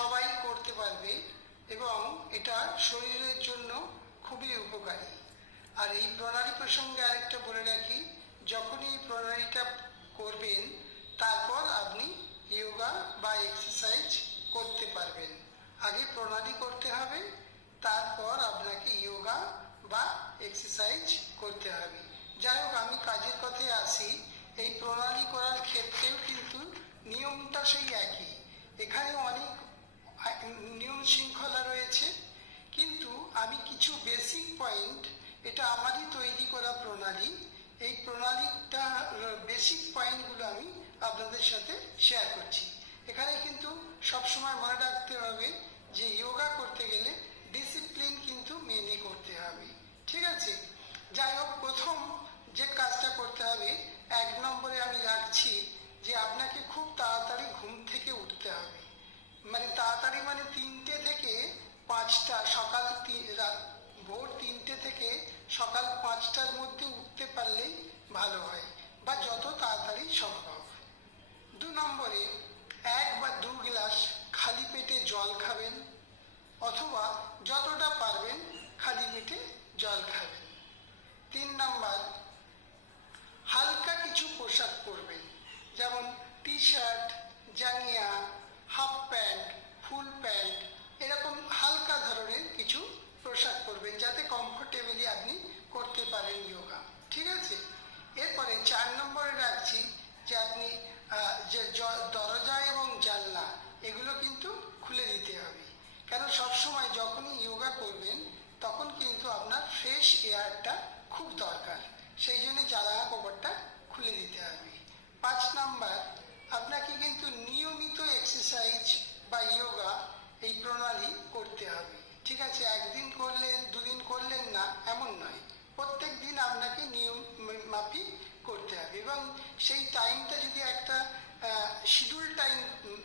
সবাই করতে পারবে এবং এটা শরীরের জন্য খুবই উপকারী। আর এই প্রণালী প্রসঙ্গে আরেকটা বলে রাখি, যখন এই প্রণালীটা করবেন তারপর আপনি যোগা বা এক্সারসাইজ করতে পারবেন। আগে প্রণালী করতে হবে, তারপর আপনাকে যোগা বা এক্সারসাইজ করতে হবে। যাই হোক, আমি কাজের কথায় আসি। এই প্রণালী করার ক্ষেত্রেও কিন্তু নিয়মটা সেই একই। এখানে অনেক নিয়ম শৃঙ্খলা রয়েছে, কিন্তু আমি কিছু বেসিক পয়েন্ট, এটা আমারই তৈরি করা প্রণালী, এই প্রণালীটা বেসিক পয়েন্টগুলো আমি আপনাদের সাথে শেয়ার করছি। এখানে কিন্তু সবসময় মনে রাখতে হবে যে যোগা করতে গেলে ডিসিপ্লিন কিন্তু মেনে করতে হবে, ঠিক আছে? যাই হোক, প্রথম যে কাজটা করতে হবে, 1 নম্বরে আমি রাখছি যে আপনাকে খুব তাড়াতাড়ি ঘুম থেকে উঠতে হবে। মানে তাড়াতাড়ি মানে 3টে থেকে 5টা, ভোর 3টে থেকে সকাল 5টার মধ্যে উঠতে পারলেই ভালো হয়, বা যত তাড়াতাড়ি সম্ভব। 2 নম্বরে 1 বা 2 গ্লাস খালি পেটে জল খাবেন, অথবা যতটা পারবেন খালি পেটে জল খাবেন। 3 নম্বর, হালকা কিছু পোশাক পরবেন, যেমন টি শার্ট, জাঙ্গিয়া, হাফ প্যান্ট, ফুল প্যান্ট, এরকম হালকা ধরনের কিছু পোশাক পরবেন যাতে কমফোর্টেবলি আপনি করতে পারেন যোগা, ঠিক আছে? এরপরে 4 নম্বরে রাখছি যে আপনি যে দরজা এবং জানলা এগুলো কিন্তু খুলে দিতে হবে, কেন সবসময় যখনই যোগা করবেন তখন কিন্তু আপনার ফ্রেশ এয়ারটা খুব দরকার, সেই জন্য জানলা কপাটটা খুলে দিতে হবে। 5 নম্বর, আপনাকে কিন্তু নিয়মিত এক্সারসাইজ বা যোগা এই প্রণালী করতে হবে, ঠিক আছে? একদিন করলেন, 2 দিন করলেন না, এমন নয়। প্রত্যেক দিন আপনাকে নিয়ম মাফিক করতে হবে, এবং সেই টাইমটা যদি একটা শিডিউল টাইম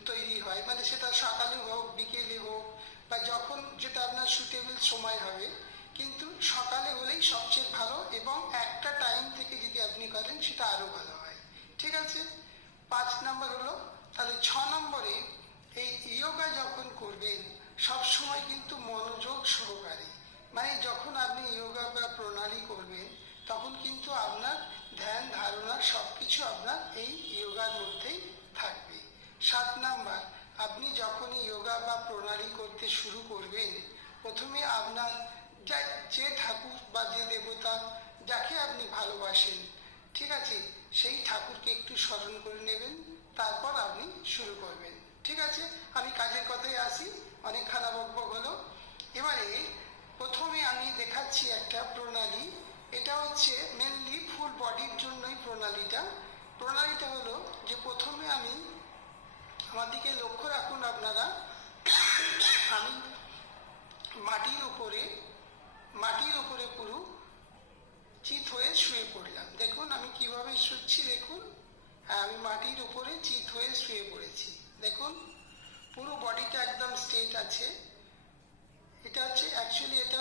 তৈরি হয়, মানে সেটা সকালে হোক, বিকেলে হোক, বা যখন যেটা আপনার সুটেবল সময় হবে, কিন্তু সকালে হলেই সবচেয়ে ভালো, এবং একটা টাইম থেকে যদি আপনি করেন সেটা আরো ভালো হয়, ঠিক আছে? 5 নম্বর হলো। তাহলে 6 নম্বরে, এই যোগা যখন করবেন সবসময় কিন্তু মনোযোগ সহকারে, মানে যখন আপনি যোগা বা প্রণালী করবেন তখন কিন্তু আপনার ধ্যান ধারণা সবকিছু আপনার এই যোগার মধ্যেই থাকবে। 7 নম্বর, আপনি যখনই যোগা বা প্রণালী করতে শুরু করবেন, প্রথমে আপনার যে ঠাকুর বা যে দেবতা যাকে আপনি ভালোবাসেন, ঠিক আছে, সেই ঠাকুরকে একটু স্মরণ করে নেবেন, তারপর আপনি শুরু করবেন, ঠিক আছে? আমি কাজের কথায় আসি, অনেক খারাপ বকবক হলো। এবারে প্রথমে আমি দেখাচ্ছি একটা প্রণালী, এটা হচ্ছে মেনলি ফুল বডির জন্যই প্রণালীটা হলো যে প্রথমে আমি, আমার দিকে লক্ষ্য রাখুন আপনারা, আমি মাটির উপরে পুরো চিত হয়ে শুয়ে পড়লাম। দেখুন আমি কিভাবে শুচ্ছি, দেখুন। হ্যাঁ, আমি মাটির উপরে চিত হয়ে শুয়ে পড়েছি, দেখুন পুরো বডিটা একদম স্ট্রেট আছে। এটা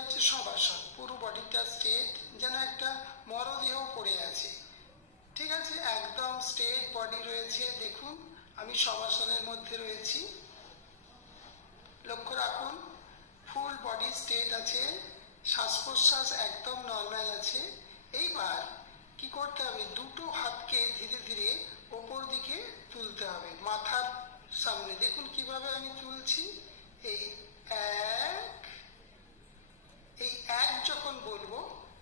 হচ্ছে শবাসন, পুরো বডিটা স্ট্রেট, যেন একটা মরদেহ পড়ে আছে, ঠিক আছে? একদম স্ট্রেট বডি রয়েছে, দেখুন আমি শবাসনের মধ্যে রয়েছি, লক্ষ্য রাখুন ফুল বডি স্ট্রেট আছে, শ্বাস প্রশ্বাস একদম নর্মাল আছে। এইবার কি করতে হবে, দুটো হাতকে ধীরে ধীরে ওপর দিকে তুলতে হবে মাথার সামনে। দেখুন কিভাবে আমি তুলছি, এই এক যখন বলবো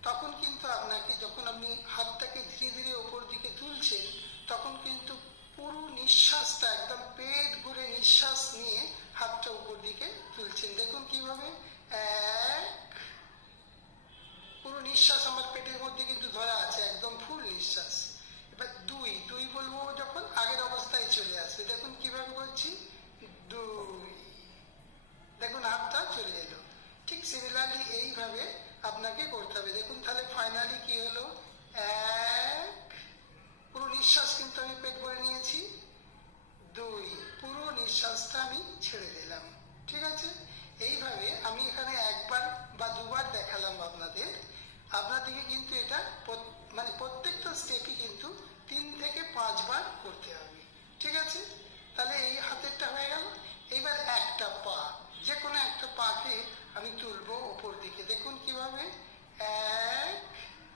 তখন কিন্তু আপনাকে, যখন আপনি হাতটাকে ধীরে ধীরে ওপর দিকে তুলছেন, তখন কিন্তু পুরো নিঃশ্বাসটা একদম পেট ভরে নিঃশ্বাস নিয়ে হাতটা উপর দিকে তুলছেন। দেখুন কিভাবে, পুরো নিঃশ্বাস আমার পেটের মধ্যে কিন্তু ধরা আছে, একদম ফুল নিঃশ্বাস। এবার দুই বলবো যখন আগের অবস্থায় চলে আসবে, দেখুন কিভাবে করছি, 2, দেখুন হাতটা চলে এলো। ঠিক সিমিলারলি এইভাবে আপনাকে করতে হবে। দেখুন তাহলে ফাইনালি কি হলো, 1, পুরো নিঃশ্বাস কিন্তু আমি পেট ভরে নিয়েছি, 2, পুরো নিঃশ্বাসটা আমি ছেড়ে দিলাম, ঠিক আছে? এইভাবে আমি এখানে 1 বার বা 2 বার দেখালাম আপনাদেরকে কিন্তু এটা মানে প্রত্যেকটা স্টেপই কিন্তু 3 থেকে 5 বার করতে হবে, ঠিক আছে? তাহলে এই হাতেরটা হয়ে গেল। এইবার একটা পা, যে কোনো একটা পাকে আমি তুলবো ওপর দিকে। দেখুন কিভাবে, এক,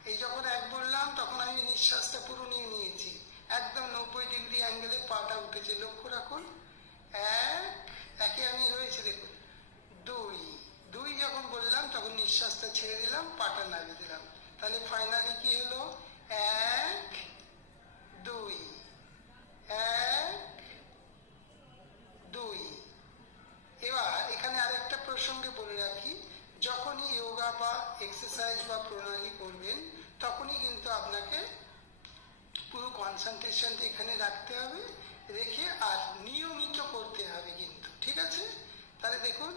এই যখন এক বললাম তখন আমি নিঃশ্বাসটা পুরো নিয়ে নিয়েছি, একদম 90 ডিগ্রি অ্যাঙ্গেলে পাটা উঠেছে, লক্ষ্য রাখুন। একে আমি রয়েছে দেখুন। দুই, দুই যখন বললাম তখন নিঃশ্বাসটা ছেড়ে দিলাম, পাটা নামিয়ে দিলাম। তাহলে ফাইনালি কি হলো, এক, দুই, এক, দুই। এবার এখানে আরেকটা প্রসঙ্গে বলে রাখি, যখনই যোগা বা এক্সারসাইজ বা প্রণালী করবেন তখনই কিন্তু আপনাকে পুরো কনসেন্ট্রেশনটা এখানে রাখতে হবে, রেখে আর নিয়মিত করতে হবে কিন্তু, ঠিক আছে? তাহলে দেখুন,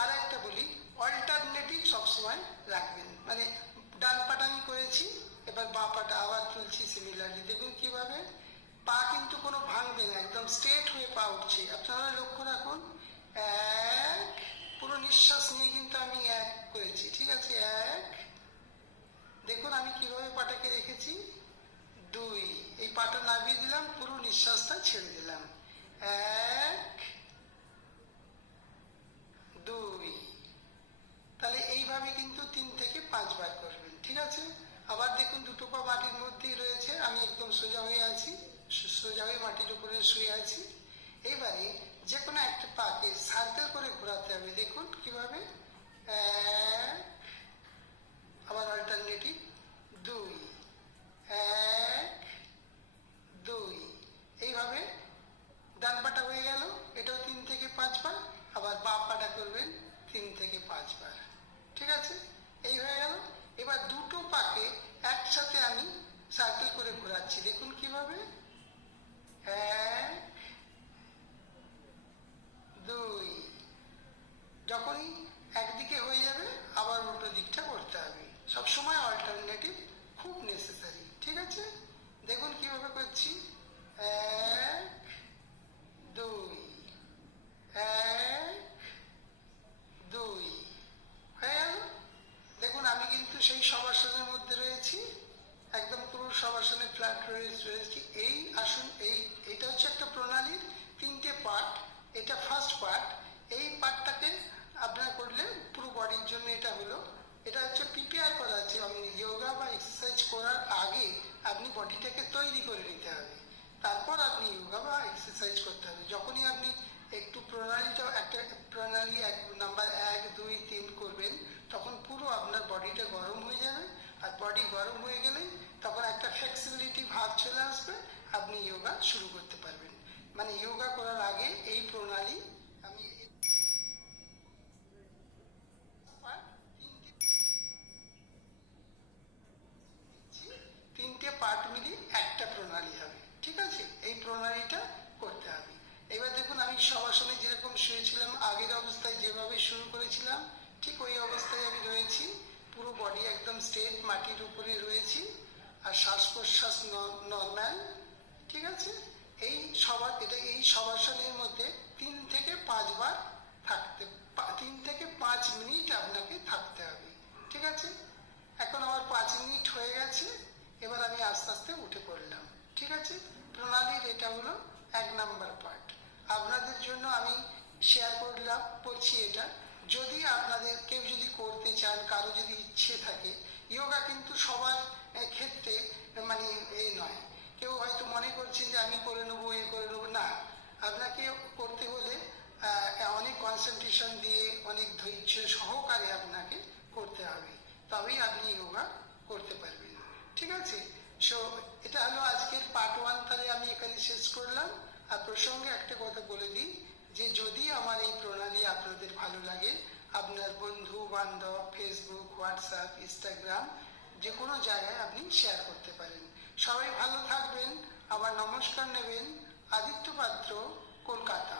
আর একটা বলি, অল্টারনেটিভ সবসময় রাখবেন, মানে ডান পাটা আমি করেছি, এবার বাঁ পাটা আবার তুলছি সিমিলারলি। দেখুন কিভাবে পা কিন্তু কোনো ভাঙবে না, একদম স্ট্রেট হয়ে পা উঠছে। আপনারা লক্ষ্য রাখুন, এক, পুরো নিঃশ্বাস নিয়ে কিন্তু আমি এক করেছি, ঠিক আছে? এক, দেখুন আমি কিভাবে পাটাকে রেখেছি। দুই, এই পাটা নামিয়ে দিলাম, পুরো নিঃশ্বাসটা ছেড়ে দিলাম। এক, দুই। তাহলে এইভাবে কিন্তু 3 থেকে 5 বার করবেন, ঠিক আছে? আবার দেখুন দুটো পা মাটির মধ্যেই রয়েছে, আমি একদম সোজা হয়ে আছি, সোজা হয়ে মাটির উপরে শুয়ে আছি। এবারে যে কোনো একটা পাকে সার্কেল করে ঘোরাতে হবে। দেখুন কিভাবে, এক, আবার অল্টারনেটিভ, দুই, এক, দুই। এইভাবে ডান পাটা হয়ে গেল, এটাও 3 থেকে 5 বার। আবার বাঁ পাটা করবেন 3 থেকে 5 বার, ঠিক আছে? এই হয়ে গেল। এবার দুটো পাকে একসাথে আমি সার্কেল করে ঘোরাচ্ছি। দেখুন কিভাবে, এক, দুই। যখনই একদিকে হয়ে যাবে আবার উল্টো দিকটা করতে হবে। সবসময় অল্টারনেটিভ খুব নেসেসারি, ঠিক আছে? দেখুন কিভাবে করছি, এক, দুই, এক, দুই। হয়ে গেল। দেখুন আমি কিন্তু সেই শবাসনের মধ্যে রয়েছি, একদম পুরো শবাসনে ফ্ল্যাট রয়েছি। এই আসুন, এইটা হচ্ছে একটা প্রণালীর 3টে পার্ট। এটা ফার্স্ট পার্ট। এই পার্টটাকে আপনার করলে পুরো বডির জন্য এটা হলো, এটা হচ্ছে প্রিপেয়ার করা আছে। আমি যোগা বা এক্সারসাইজ করার আগে আপনি বডিটাকে তৈরি করে নিতে হবে, তারপর আপনি যোগা বা এক্সারসাইজ করতে হবে। যখনই আপনি একটু প্রণালীটা, একটা প্রণালী নাম্বার 1, 2, 3 করবেন, তখন পুরো আপনার বডিটা গরম হয়ে যাবে। আর বডি গরম হয়ে গেলে তখন একটা ফ্লেক্সিবিলিটি ভাব চলে আসবে, আপনি যোগা শুরু করতে পারবেন। মানে যোগা করার আগে এই প্রণালী আমি 3টে পার্ট মিলিয়ে একটা প্রণালী হবে, ঠিক আছে? এই প্রণালীটা করতে হবে। এবার দেখুন আমি শবাসনে যেরকম শুয়েছিলাম, আগের অবস্থায় যেভাবে শুরু করেছিলাম ঠিক ওই অবস্থায় আমি রয়েছি, পুরো বডি একদম স্ট্রেট মাটির উপরে রয়েছি, আর শ্বাস প্রশ্বাস নর্মাল, ঠিক আছে? এই শবাসনের মধ্যে 3 থেকে 5 বার থাকতে, 3 থেকে 5 মিনিট আপনাকে থাকতে হবে, ঠিক আছে? এখন আমার 5 মিনিট হয়ে গেছে, এবার আমি আস্তে আস্তে উঠে পড়লাম, ঠিক আছে? প্রণালীর এটা হলো 1 নাম্বার পার্ট। আপনাদের জন্য আমি শেয়ার করছি এটা। যদি আপনাদের কেউ যদি করতে চান, কারো যদি ইচ্ছে থাকে, যোগা কিন্তু সবার ক্ষেত্রে মানে এই নয়। কেউ হয়তো মনে করছেন যে আমি করে নেবো, করে নেবো, না। আপনাকে করতে হলে অনেক কনসেন্ট্রেশন দিয়ে, অনেক ধৈর্য সহকারে আপনাকে করতে হবে, তবেই আপনি যোগা করতে পারবেন, ঠিক আছে? সো এটা হলো আজকের পার্ট 1। তাহলে আমি এখানে শেষ করলাম। আর প্রসঙ্গে একটা কথা বলে দিই, যে যদি আমার এই প্রণালী আপনাদের ভালো লাগে, আপনার বন্ধু বান্ধব, ফেসবুক, হোয়াটসঅ্যাপ, ইনস্টাগ্রাম, যে কোনো জায়গায় আপনি শেয়ার করতে পারেন। সবাই ভালো থাকবেন। আবার নমস্কার নেবেন। আদিত্য পাত্র, কলকাতা।